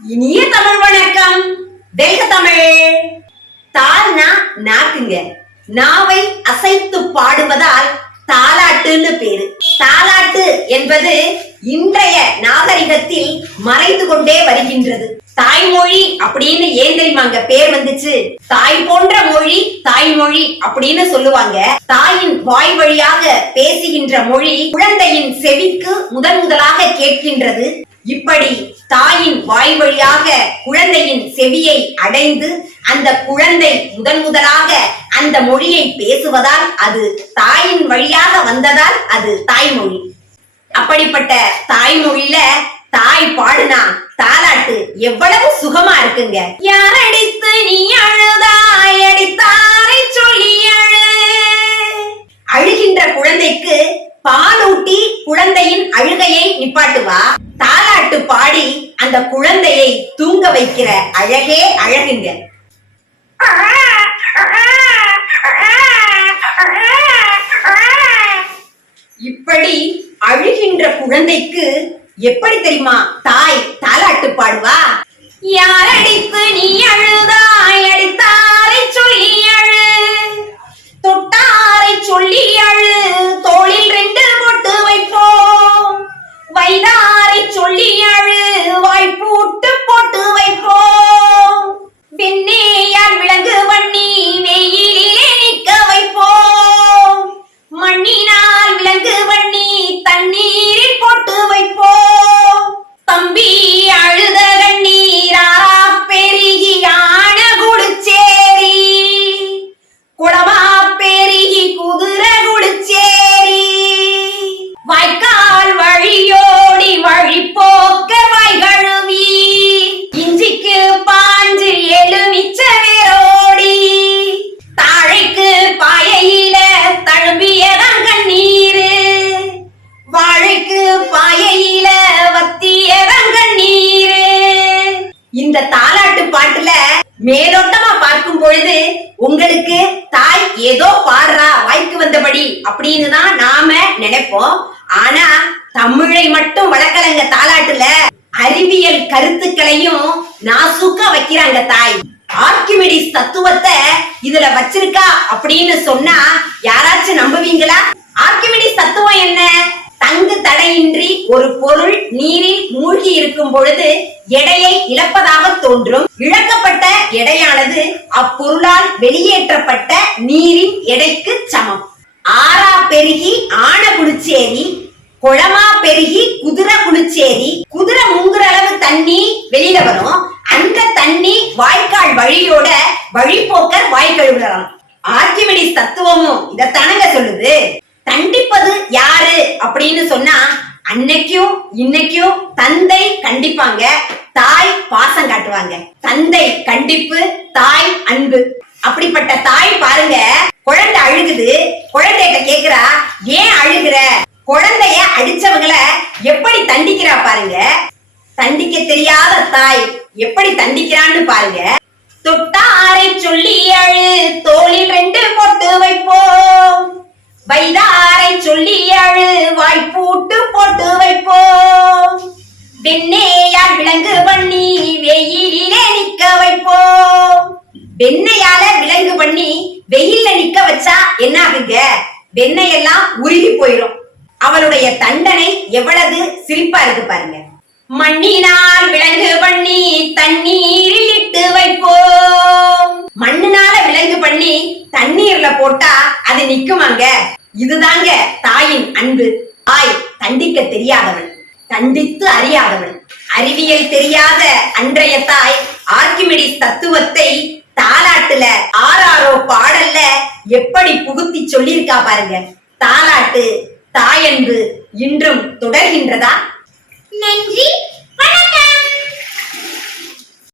இனிய தமிழ் வணக்கம். வெல்க தமிழ். தால்னா நாக்குங்க. நாவை அசைத்து பாடுவதால் தாலாட்டுன்னு பேரு. தாலாட்டு என்பது இன்றைய நாகரிகத்தில் மறைந்து கொண்டே வருகின்றது. தாய்மொழி அப்படின்னு ஏன் தெரியுமாங்க பேர் வந்துச்சு? தாய் போன்ற மொழி தாய்மொழி அப்படின்னு சொல்லுவாங்க. தாயின் வாய் வழியாக பேசுகின்ற மொழி குழந்தையின் செவிக்கு முதலாக கேட்கின்றது. இப்படி தாயின் வாய் வழியாக குழந்தையின் செவியை அடைந்து அந்த குழந்தை முதலாக அந்த மொழியை பேசுவதால் அது தாயின் வழியாக வந்ததால் அது தாய்மொழி. அப்படிப்பட்ட தாய்மொழியில தாய் பாடுனா தாலாட்டு எவ்வளவு சுகமா இருக்குங்க. யாரடித்து நீ அழுதாய், அடித்தாரை சொல்லி அழு. அழுகின்ற குழந்தைக்கு பாலூட்டி குழந்தையின் அழுகையை நிப்பாட்டுவா. தாலாட்டு பாடி அந்த குழந்தையை தூங்க வைக்கிற அழகே அழகுங்க. இப்படி அழுகின்ற குழந்தைக்கு எப்படி தெரியுமா தாய் தாலாட்டு பாடுவா? யாரடித்து நீ அழுதாய், அடித்தாரை சொல்லி அழு, தொட்டாரை சொல்லி அழு, தோளில் 2 பொட்டு வைப்போம், வைதாரை சொல்லி அழு, வாய்ப்பூட்டு போட்டு வைப்போம், வெண்ணேயால் விலங்கு பண்ணி வெயிலிலே நிக்க வைப்போம், மண்ணினால் விலங்கு பண்ணி தண்ணீரில் போட்டு வைப்போம், தம்பி அழுத கண்ணீரா பெருகி ஆன குடிச்சேரி, குளமா பெருகி குதிரை குடிச்சேரி, வாய்க்கால் வழியோடி வழி போக்க வாய் கழுவி, இஞ்சிக்கு பாஞ்சு எலுமிச்ச வேரோடி, தாழைக்கு பாயையில தழும்பியதான் கண்ணீரு, வாழைக்கு பாயையில வத்தியதான் கண்ணீரு. இந்த தாலாட்டு பாட்டுல மேலோட்டமா பார்க்கும் பொழுது உங்களுக்கு தாய் ஏதோ பாடுறா வாய்க்கு வந்தபடி அப்படின்னு தான் நாம நினைப்போம். ஆனா தமிழை மட்டும் வளர்க்கலங்க தாலாட்டுல. அறிவியல் கருத்துக்களையும் நாசூக்கா வைக்கிறாங்க தாய். ஆர்க்கிமிடிஸ் தத்துவத்தை இதுல வச்சிருக்கா அப்படின்னு சொன்னா யாராச்சும் நம்புவீங்களா? ஆர்க்கிமிடிஸ் தத்துவம் என்ன? தங்கு தடையின்றி ஒரு பொருள் நீரில் மூழ்கி இருக்கும் பொழுது எடையை இழப்பதாக தோன்றும். இழக்கப்பட்ட எடையானது அப்பொருளால் வெளியேற்றப்பட்ட நீரின் எடைக்கு சமம். ஆறா பெருகி ஆன குளிச்சேரி, குளமா பெருகி குதிரை குளிச்சேரி, குதிரை முங்குற அளவு தண்ணி வெளியில வரும். அந்த தண்ணி வாய்க்கால் வழியோட வழிபோக்கர் வாய் கழுவுலாம். ஆர்க்கிமிடிஸ் தத்துவமும் இதத்தானங்க சொல்லுது. தண்டிப்பது யாரு அப்படின்னு சொன்னா அன்னைக்கும் இன்னைக்கும் தந்தை கண்டிப்பாங்க, தாய் பாசம் காட்டுவாங்க. தந்தை கண்டிப்பு, தாய் அன்பு. அப்படிப்பட்ட தாய் பாருங்க, குழந்தை அழுகுது, குழந்தைகிட்ட கேக்குறா ஏன் அழுகுற? குழந்தைய அடிச்சவங்களை எப்படி தண்டிக்கிறா பாருங்க. தண்டிக்க தெரியாத தாய் எப்படி தண்டிக்கிறான்னு பாருங்க. தொட்டாரை சொல்லி அழு, தோளில் 2 பொட்டு வைப்போம், வைதாரை சொல்லி அழு, வாய்ப்பூட்டு போட்டு வைப்போம், வெண்ணேயால் விலங்கு பண்ணி வெயிலிலே நிக்க வைப்போம். வெண்ணையால விலங்கு பண்ணி வெயில்ல நிக்க வச்சா என்ன ஆகுங்க? வெண்ணையெல்லாம் உருகி போயிடும். அவளுடைய தண்டனை எவ்வளவு சிரிப்பா இருக்கு பாருங்க. மண்ணினால் விலங்கு பண்ணி தண்ணீரில் இட்டு வைப்போம். மண்ணினால விலங்கு பண்ணி தண்ணீர்ல போட்டா அது நிக்குமாங்க? இதுதாங்க தாயின் அன்பு. தாய் தண்டிக்க தெரியாதவள், தண்டித்து அறியாதவள். அறிவியல் தெரியாத அன்றைய தாய் ஆர்க்கிமிடிஸ் தத்துவத்தை தாலாட்டுல ஆறாரோ பாடல்ல எப்படி புகுத்தி சொல்லியிருக்கா பாருங்க. தாலாட்டு தாயன்பு இன்றும் தொடர்கின்றதா? நன்றி.